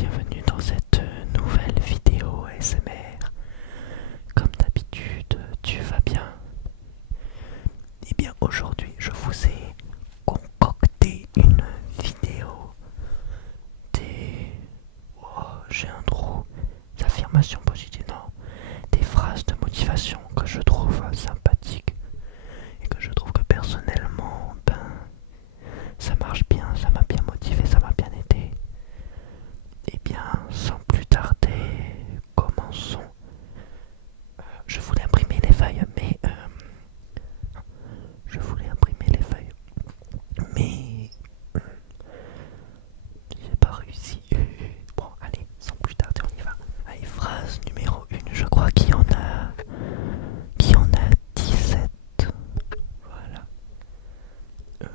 bienvenue dans cette nouvelle vidéo ASMR. Comme d'habitude, tu vas bien? Eh bien aujourd'hui je vous ai concocté une vidéo des... Oh, j'ai un trou. Affirmations positives, non. Des phrases de motivation que je trouve sympathiques et que je trouve que personnellement, ça marche bien, ça m'a bien motivé, ça m'a bien aidé. Eh bien, sans plus tarder, commençons. Je voulais imprimer les feuilles, mais je voulais imprimer les feuilles, mais j'ai pas réussi. Bon, allez, sans plus tarder, on y va. Allez, phrase numéro 1, je crois qu'il y en a 17. Voilà. Euh,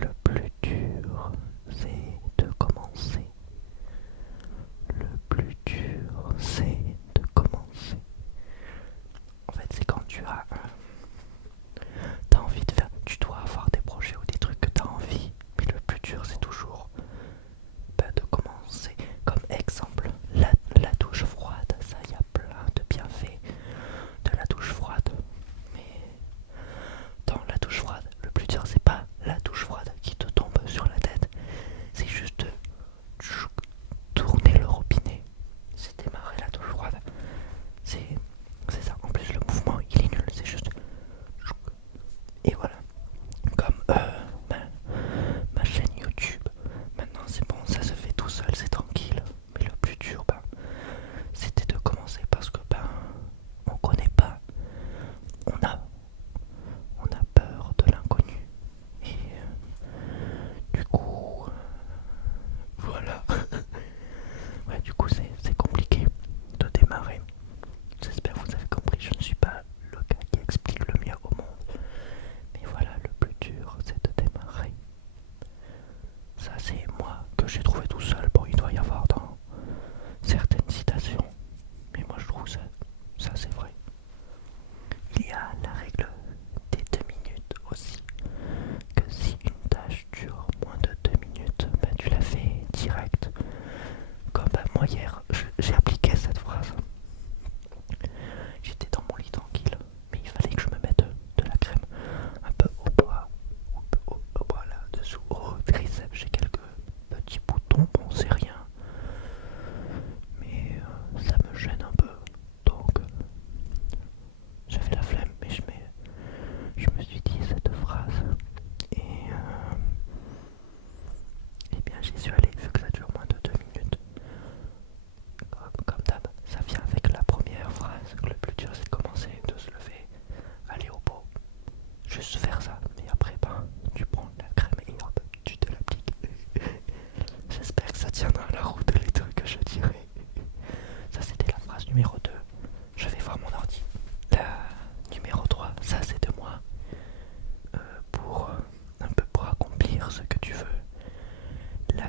le plus dur, c'est de commencer. Le plus dur, c'est de commencer. En fait, c'est quand t'as envie de faire, tu dois avoir des projets ou des trucs que t'as envie, mais le plus dur, c'est toujours de commencer. Comme exemple, la douche froide, ça y a plein de bienfaits de la douche froide. Mais dans la douche froide, le plus dur, c'est pas la douche froide qui te tombe sur la tête, c'est juste de tourner le robinet. C'est démarrer la douche froide. C'est c'est ça. En plus, le mouvement, il est nul. C'est juste. Et voilà. Comme ma chaîne YouTube. Maintenant, c'est bon, ça se fait tout seul, c'est tranquille. Mais le plus dur, c'était de commencer parce que, on connaît pas. On a, on a peur de l'inconnu. Et du coup, voilà. Ouais, du coup, c'est compliqué de démarrer. J'espère que vous avez compris, je ne suis pas le gars qui explique le mieux au monde. Mais voilà, le plus dur, c'est de démarrer. Ça, c'est moi que j'ai trouvé tout seul. Bon, il doit y avoir dans certaines citations. Mais moi, je trouve ça c'est vrai. Il y a la règle des 2 minutes aussi. Que si une tâche dure moins de 2 minutes, tu la fais direct. Comme moi hier, j'ai appliqué cette phrase. J'étais dans mon lit tranquille, mais il fallait que je me mette de la crème un peu au bras là, dessous, au triceps. J'ai quelques petits boutons, bon c'est rien, mais ça me gêne un peu. Donc j'avais la flemme, mais je me suis dit cette phrase. Et eh bien j'y suis allé, vu que ça dure moins de 2 minutes. Comme d'hab, ça vient avec la première phrase. Le plus dur c'est de commencer, de se lever, aller au pot, juste faire ça. Mais après, tu prends la crème et hop, tu te l'appliques. J'espère que ça tiendra la route les trucs que je dirai. Ça c'était la phrase numéro 2. Je vais voir mon ordi. La numéro 3, ça c'est de moi. Pour un peu pour accomplir ce que tu veux. La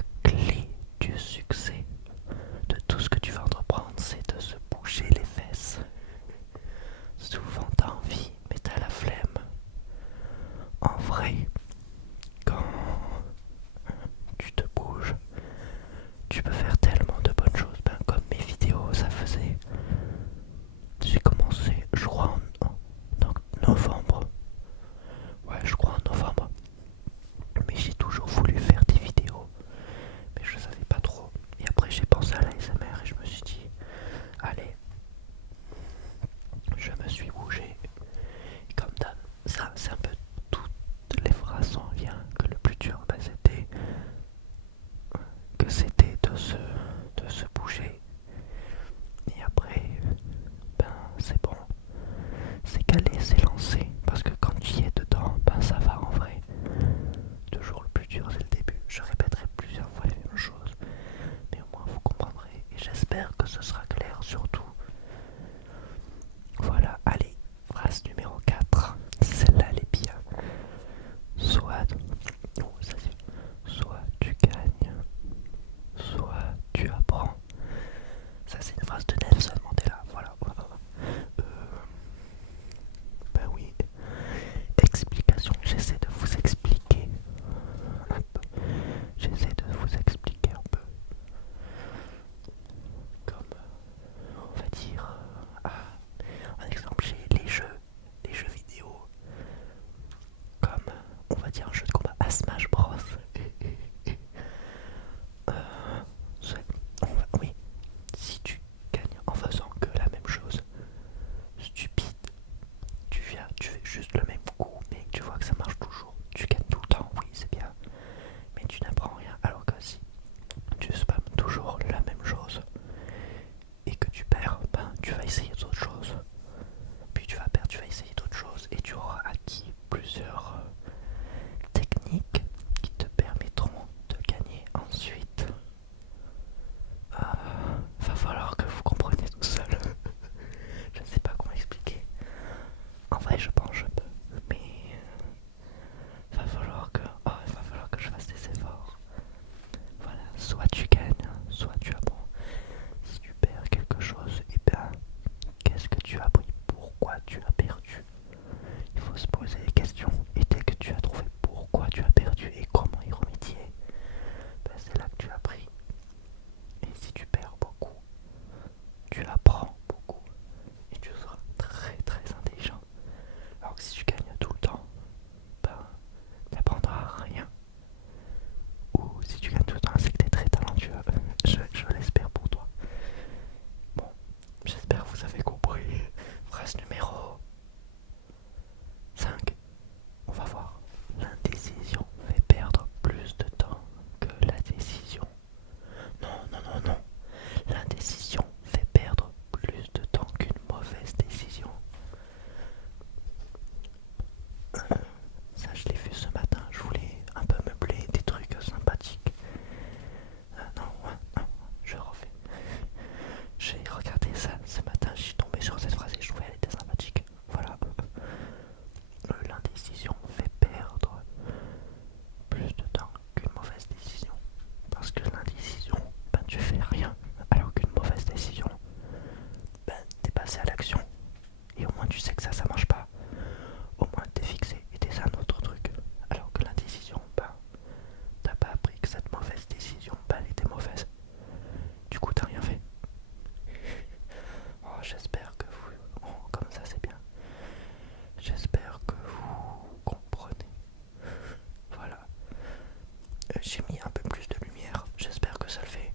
J'ai mis un peu plus de lumière, j'espère que ça le fait.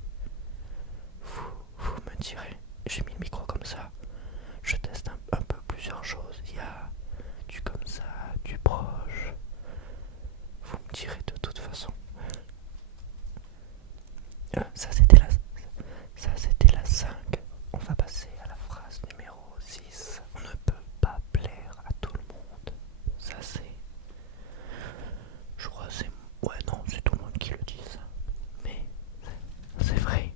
Vous me direz, j'ai mis le micro comme ça. Je teste un peu plusieurs choses. Il y a du comme ça, du proche. Vous me direz de toute façon. Ça c'était la 5. On va passer à la phrase numéro 6. On ne peut pas plaire à tout le monde. Ça c'est... Je crois que c'est... Ouais non, c'est tout le monde qui le dit ça. Mais c'est vrai.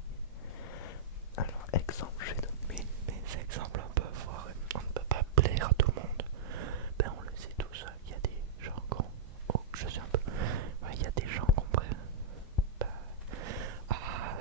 Alors exemple, je vais donner mes exemples un peu foireux. On ne peut pas plaire à tout le monde. Ben on le sait tous. Il y a des gens qu'on... Oh, je suis un peu... Ouais, il y a des gens qu'on prend... Ah,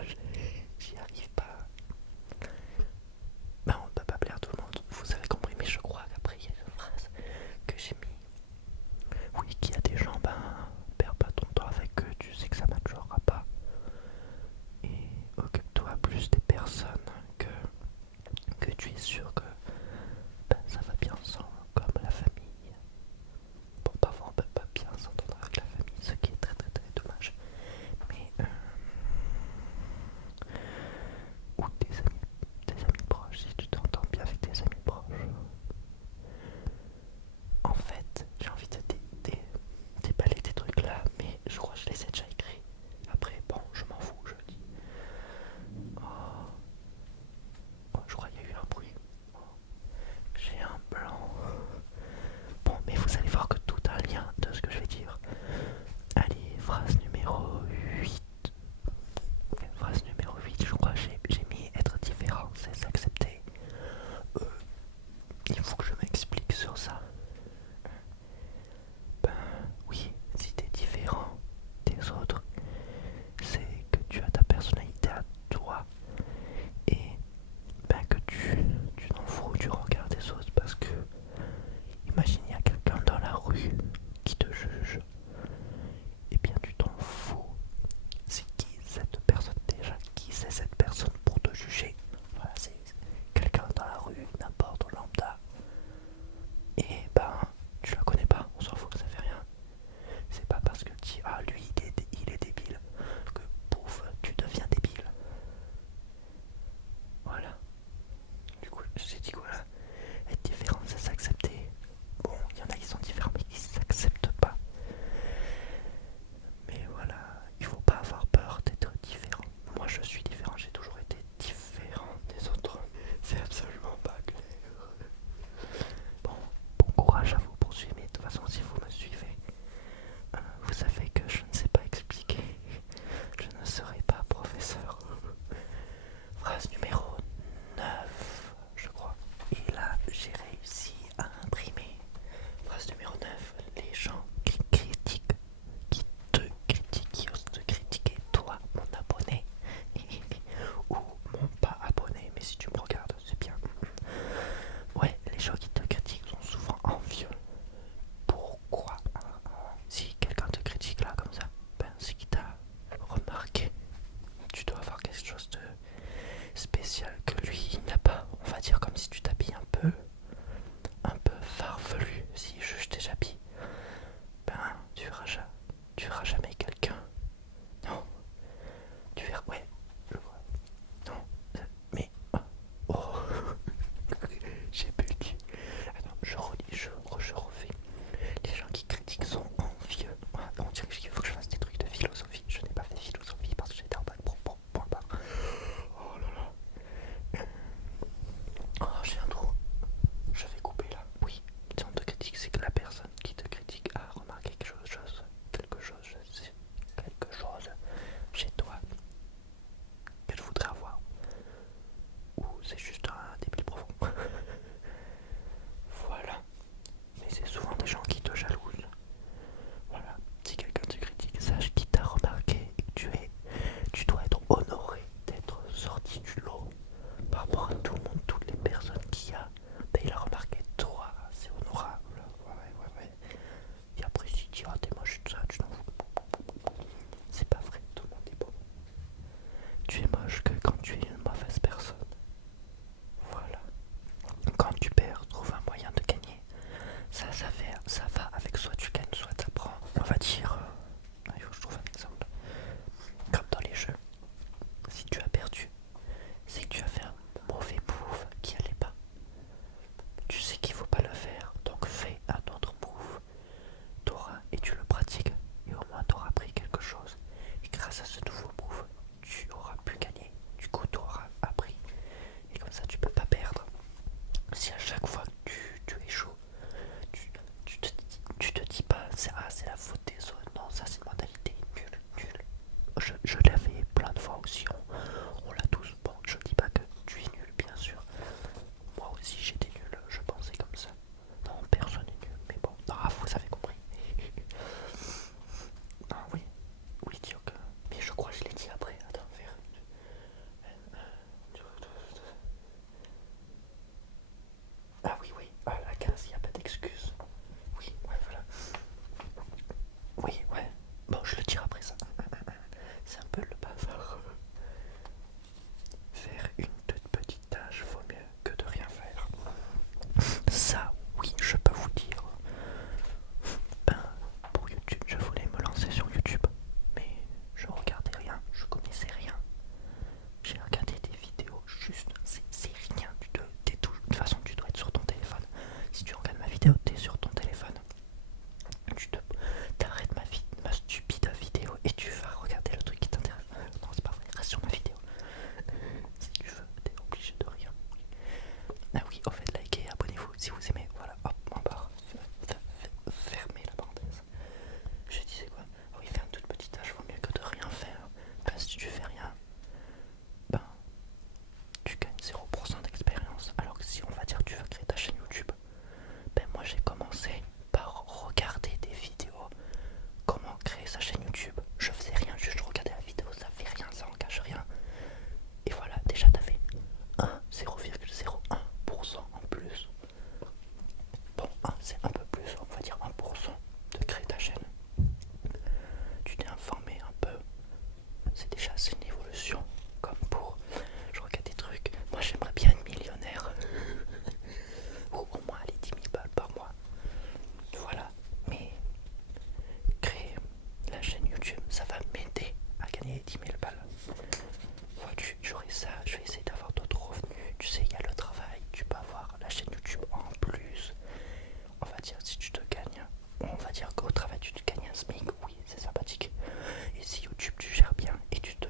grâce à ce nouveau move, tu auras pu gagner. Du coup, tu auras appris. Et comme ça, tu peux pas perdre. Si à chaque fois que tu échoues, tu te dis pas, c'est la faute des autres. Non, ça c'est une mentalité nulle, nulle. Je l'avais plein de fois aussi, on l'a tous. Bon, je dis pas que tu es nul, bien sûr. Moi aussi j'étais nul, je pensais comme ça. Non, personne n'est nul, mais bon, non, vous avez compris. Non, oui, oui, dire que. Mais je crois que je l'ai dit après. Attends, faire. Ah oui, oui, ah, la 15, il n'y a pas d'excuse. Oui, ouais, voilà. Oui, ouais. Bon, je le tire après ça. C'est un peu le bavard. Faire une toute petite tâche vaut mieux que de rien faire. Ça, oui, je peux vous dire. Ben, pour YouTube, je voulais me lancer sur YouTube, mais je regardais rien, je connaissais rien. J'ai regardé des vidéos, juste, c'est rien. De toute façon, tu dois être sur ton téléphone. Si tu regardes ma vidéo, t'es sur ton téléphone. T'arrêtes ma stupide vidéo et tu vas regarder le truc qui t'intéresse. Non, c'est pas vrai, reste sur ma vidéo. Si tu veux, t'es obligé de rien. Ah oui, au fait, likez, abonnez-vous si vous aimez. Voilà, hop, en barre. Fermez la parenthèse. Je disais quoi? Oui, faire une toute petite tâche vaut mieux que de rien faire. Ben, si tu fais rien, ben, tu gagnes 0% d'expérience. Alors que si on va dire que tu veux créer ta chaîne YouTube, ben moi j'ai commencé par regarder des vidéos. Comment créer sa chaîne YouTube? Je faisais rien, juste je regardais la vidéo, ça fait rien, ça engage rien. Et voilà, déjà t'avais 0,01% en plus. Bon, c'est un peu plus, on va dire 1% de créer ta chaîne. Tu t'es informé un peu, c'est déjà c'est une évolution. Comme pour, je regarde des trucs, moi j'aimerais bien être millionnaire. Ou au moins aller 10 000 balles par mois. Voilà, mais créer la chaîne YouTube, ça va m'aider à gagner 10 000 balles. Vois-tu, j'aurai ça, je vais essayer d'avoir d'autres revenus. Tu sais, il y a le travail, tu peux avoir la chaîne YouTube en plus. On va dire si tu te gagnes, on va dire qu'au travail tu te gagnes un SMIC, oui c'est sympathique. Et si YouTube tu gères bien et tu te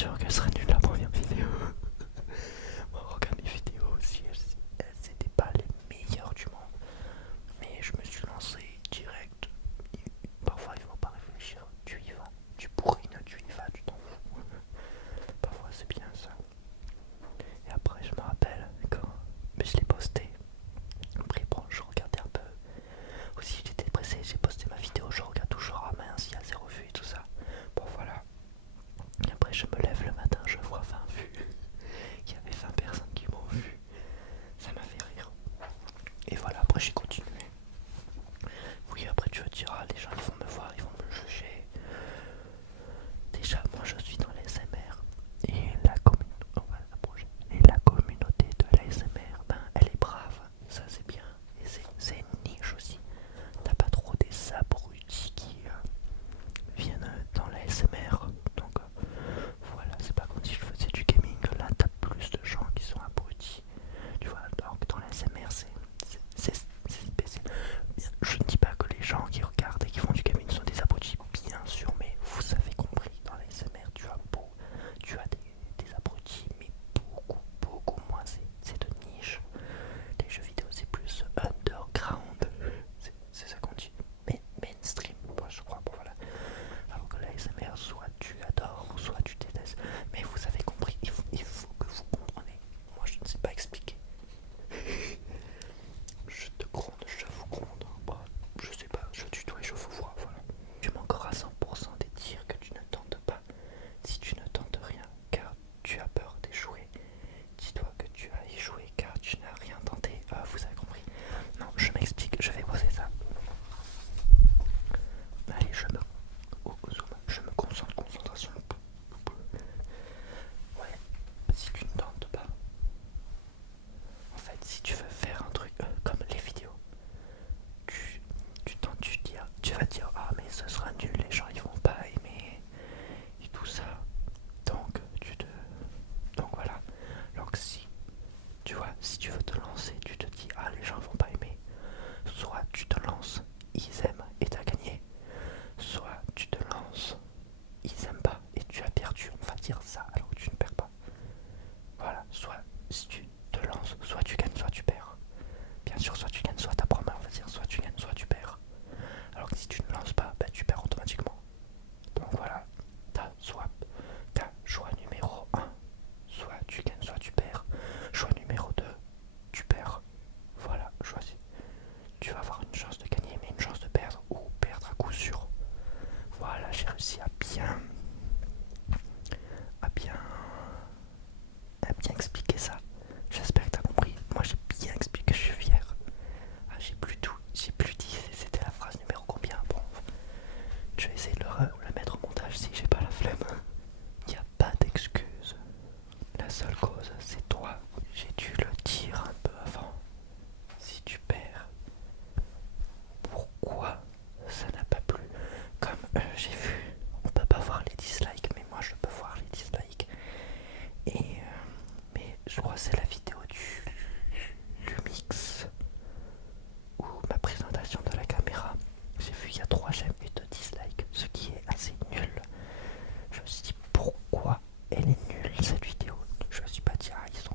sûr que ce sera nul la première vidéo. Moi, regarde mes vidéos aussi, elles étaient pas les meilleures du monde. Mais je me suis lancé direct. Parfois il faut pas réfléchir, tu y vas. Tu bourrines, tu y vas, tu t'en fous. Parfois c'est bien ça. Et après je me rappelle quand je l'ai posté. Après bon, je regardais un peu. Aussi j'étais pressé, j'ai posté ma vidéo, je regarde toujours, ah mince, il y a 0 vues et tout ça. Bon voilà. Et après je me lève le matin, je vois 20 vues. Il y avait 20 personnes qui m'ont vu. Ça m'a fait rire. Et voilà, après j'ai continué. Oui, après tu vas te dire, ah, les gens ils vont me voir, ils vont me juger. Déjà, moi je suis dans l'ASMR et la communauté de l'ASMR, ben, elle est brave, ça c'est bien. Et c'est une niche aussi. T'as pas trop des abrutis qui viennent dans l'ASMR. Donc voilà, c'est pas comme si je faisais du gaming. Là, t'as plus de gens qui sont abrutis. Tu vois, donc dans l'ASMR, c'est spécial. Je ne dis pas que les gens qui regardent et qui font du gaming sont des abrutis, bien sûr, mais vous avez compris, dans l'ASMR, tu as des abrutis, mais beaucoup moins. C'est de niche. Les jeux vidéo, c'est plus underground. C'est ça qu'on dit. Mais mainstream, moi, je crois. Bon, voilà. Alors que l'ASMR, soit tu adores, soit tu détestes. Mais vous avez compris, il faut que vous compreniez. Moi, je ne sais pas expliquer. Je te gronde, je vous gronde. Bah, je sais pas, je tutoie et je vous vois, voilà. Tu m'as encore à 100% des dires que tu ne tentes pas. Si tu ne tentes rien, car tu as peur d'échouer, dis-toi que tu as échoué car tu n'as rien tenté. Vous avez compris? Non, je m'explique, je vais poser ça. Allez, je me concentre, concentration. Ouais, si tu ne tentes pas, en fait, si tu veux faire un truc comme les vidéos, tu vas dire, ah mais ce sera nul, les gens ils vont pas aimer et tout ça. Donc donc voilà. Donc si tu vois, si tu veux te lancer, tu te dis, ah les gens vont pas aimer. Soit tu te lances, ils aiment et t'as gagné. Soit tu te lances, ils aiment pas et tu as perdu. On va dire ça alors que tu ne perds pas. Voilà, soit si tu te lances, soit tu gagnes, soit tu perds. Bien sûr, soit tu gagnes, soit t'apprends, mais on va dire soit tu gagnes, soit tu perds. Alors que si tu ne lances pas, bah, tu perds automatiquement. Donc voilà, t'as choix numéro 1, soit tu gagnes, soit tu perds. Choix numéro 2, tu perds. Voilà, choisis. Tu vas avoir une chance de gagner, mais une chance de perdre, ou perdre à coup sûr. Voilà, j'ai réussi à bien expliquer ça. J'espère que t'as compris. Moi j'ai bien expliqué, je suis fier. Ah, j'ai plus dit, c'était la phrase numéro combien? Bon, je vais essayer de le mettre au montage si j'ai pas la flemme. Il n'y a pas d'excuse. La seule cause, c'est toi. J'ai dû le dire un peu avant. Si tu perds, pourquoi ça n'a pas plu? Comme j'ai vu, on peut pas voir les dislikes, mais moi je peux voir les dislikes. Mais je crois que c'est la vidéo du Lumix ou ma présentation de la caméra. J'ai vu il y a 3 j'aime et 2 dislikes, ce qui est assez nul. Je me suis dit pourquoi elle est nulle cette vidéo. Je me suis pas dit ah ils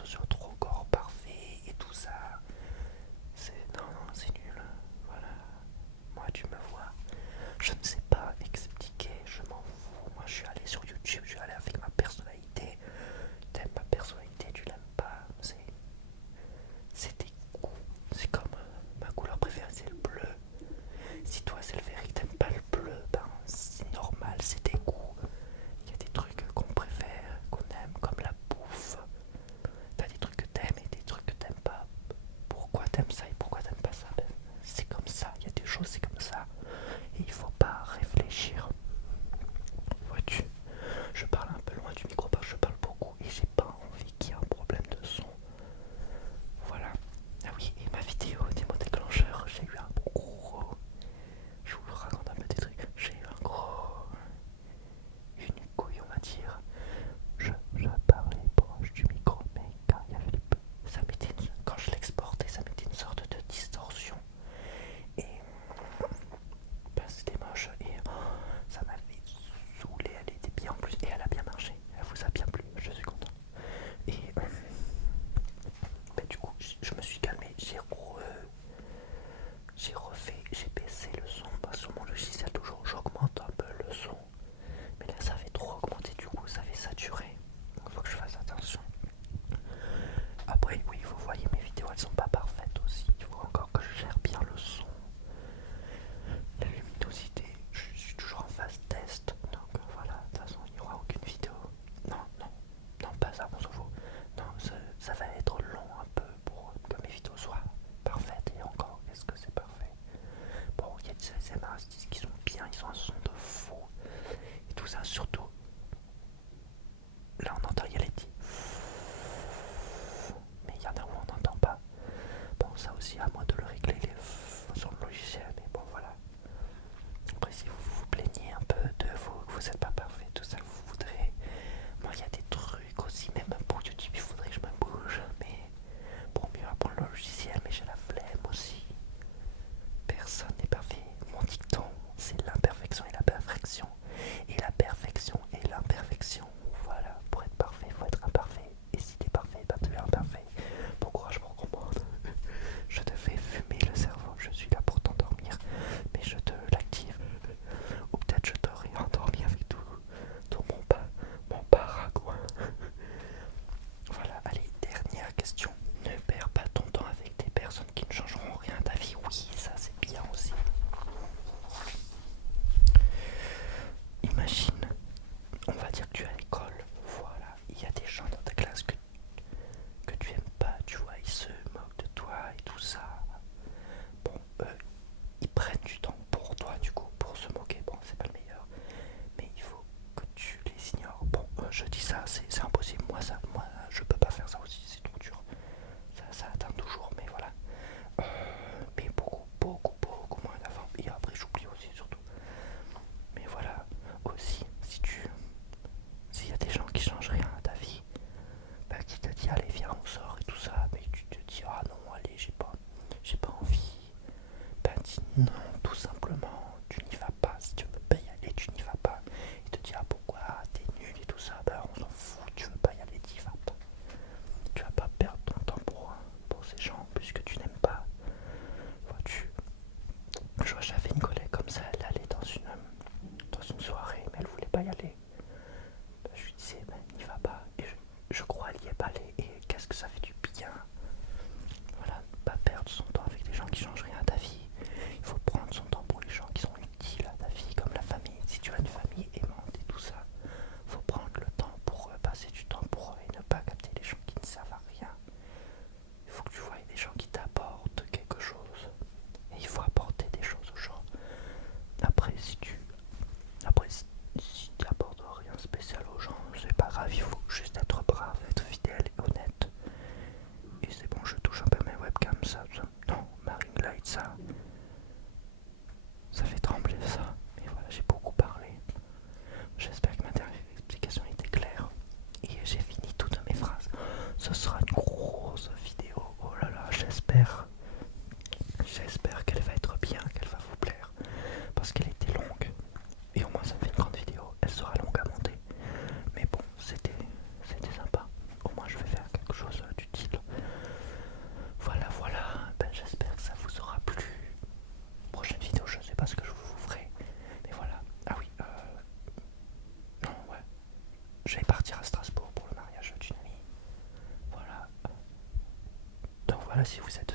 sociaux trop corps parfait et tout ça. Non, c'est nul. Voilà. Moi, tu me vois. Je ne sais pas expliquer, je m'en fous. Moi, je suis allé sur YouTube, je suis allé avec ma personnalité. T'aimes ma personnalité, tu l'aimes pas. C'est des goûts. C'est comme ma couleur préférée, c'est le bleu. Si toi, c'est le vert et que t'aimes pas le bleu, ben c'est normal, c'est des goûts. Il y a des trucs qu'on préfère, qu'on aime, comme la bouffe. T'as des trucs que t'aimes et des trucs que t'aimes pas. Pourquoi t'aimes ça et pourquoi t'aimes pas ça? Ben, c'est comme ça, il y a des choses, c'est comme ça. Et il faut pas réfléchir. Vois-tu, je parle un peu loin du micro parce que je parle beaucoup et j'ai pas envie qu'il y ait un problème de son. Voilà. Ah oui, et ma vidéo des mots déclencheurs, j'ai eu un gros. Je vous raconte un peu des trucs. J'ai eu un gros. Une couille, on va dire. Je parlais proche du micro, mais quand il y avait ça mettait quand je l'exportais, ça mettait une sorte de distorsion. Et ben, c'était moche. Et ça m'avait saoulé. Elle était bien en plus. Et elle a bien marché. Elle vous a bien plu. Je suis content. Et ben, du coup, je me suis calmé. J'ai refait. J'ai baissé le son. Bah, sur mon logiciel, toujours, j'augmente un peu le son. Mais là, ça fait trop augmenter. Du coup, ça fait saturer. Il faut que je fasse attention. Après, oui, vous voyez, mes vidéos, elles sont pas parfaites aussi. Il faut encore que je gère bien le son. La luminosité, je suis toujours en phase test. Donc voilà, de toute façon, il n'y aura aucune vidéo. Non, pas ça, on s'en fout. Non, ça va être long un peu pour que mes vidéos soient parfaites. Et encore, est-ce que c'est parfait? Bon, il y a des ASMR qui sont bien, ils ont un son de fou. Et tout ça, surtout. Là, on entend, il y a les petits. Mais il y en a où on n'entend pas. Bon, ça aussi, à moi de le régler sur le logiciel. Mais bon, voilà. Après, si vous vous plaignez un peu de vous n'êtes pas parfait, tout ça, vous voudrez. Moi, il y a des trucs aussi, même pour YouTube, il faudrait que je me bouge. Mais pour mieux apprendre le logiciel, mais j'ai la flemme aussi. Personne n'est parfait. Mon dicton, c'est l'imperfection et la perfection. Et la perfection et l'imperfection. Voilà, pour être parfait, il faut être imparfait. Et si t'es parfait, ben tu es imparfait. Bon courage pour comprendre. Je te fais fumer le cerveau, je suis là pour t'endormir. Mais je te l'active. Ou peut-être je t'aurais endormi avec tout mon paragouin. Voilà, allez, dernière question. Ne perds pas ton temps avec des personnes qui ne changeront rien à ta vie. Oui, ça c'est bien aussi. Imagine, on va dire que tu es à l'école. Voilà, il y a des gens dans ta classe que tu aimes pas, tu vois, ils se moquent de toi et tout ça. Bon, ils prennent du temps pour toi, du coup, pour se moquer. Bon, c'est pas le meilleur, mais il faut que tu les ignores. Bon, je dis ça, c'est impossible. Moi, je peux pas faire ça aussi, c'est trop dur. Ça atteint toujours, mais voilà. Mais beaucoup moins d'avant. Et après, j'oublie aussi, surtout. Mais voilà, aussi, s'il y a des gens qui changent rien à ta vie, bah, qui te dit allez viens on sort et tout ça, mais tu te dis ah non allez j'ai pas envie, bah dis non tout simplement, tu n'y vas pas, si tu veux pas y aller tu n'y vas pas, et te dis ah pourquoi t'es nul et tout ça, bah on s'en fout, tu veux pas y aller t'y vas pas, tu vas pas perdre ton temps pour ces gens puisque tu n'aimes pas, vois-tu, j'avais une collègue comme ça, elle allait dans une soirée mais elle voulait pas y aller. Je lui disais, ben, n'y va pas. Et je crois qu'elle n'y est pas allée. Et qu'est-ce que ça fait du bien. Voilà, pas perdre son temps avec des gens qui changent rien à ta vie. Il faut prendre son temps pour les gens qui sont utiles à ta vie, comme la famille. Si tu as une famille aimante et tout ça, il faut prendre le temps pour passer du temps pour eux et ne pas capter les gens qui ne servent à rien. Il faut que tu vois des gens qui t'apportent quelque chose. Et il faut apporter des choses aux gens. Après, si tu n'apportes rien spécial aux gens, c'est pas grave, il faut juste être brave, être fidèle et honnête. Et c'est bon, je touche un peu mes webcams, ça. Non, ma ring light, ça fait trembler ça. Mais voilà, j'ai beaucoup parlé. J'espère que ma dernière explication était claire. Et j'ai fini toutes mes phrases. Ce sera une grosse vidéo. Oh là là, j'espère qu'elle va être bien, qu'elle va vous plaire. Parce qu'elle était longue. Et au moins ça me fait une grande vidéo. Elle sera longue à monter. Mais bon, c'était sympa. Au moins je vais faire quelque chose voilà, si vous êtes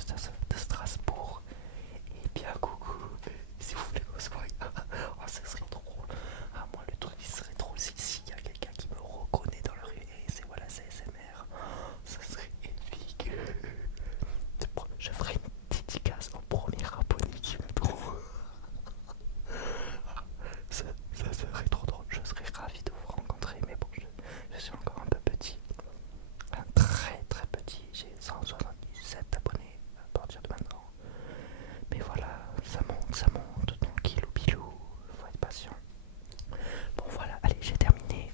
de Strasbourg, et bien coucou. Si vous voulez qu'on se voie, oh, ça serait trop drôle. Ah, moi, le truc qui serait drôle, c'est s'il y a quelqu'un qui me reconnaît dans la rue et c'est voilà, c'est SMR. Ça serait épique. Je ferai une dédicace au premier abonné qui me trouve. Ça serait trop drôle. Je serais ravi de vous rencontrer, mais bon, je suis encore un peu petit. Un très très petit. J'ai 177 abonnés à partir de maintenant. Mais voilà, ça monte, tranquillou bilou, faut être patient. Bon voilà, allez, j'ai terminé.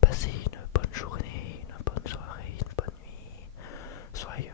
Passez une bonne journée, une bonne soirée, une bonne nuit. Soyez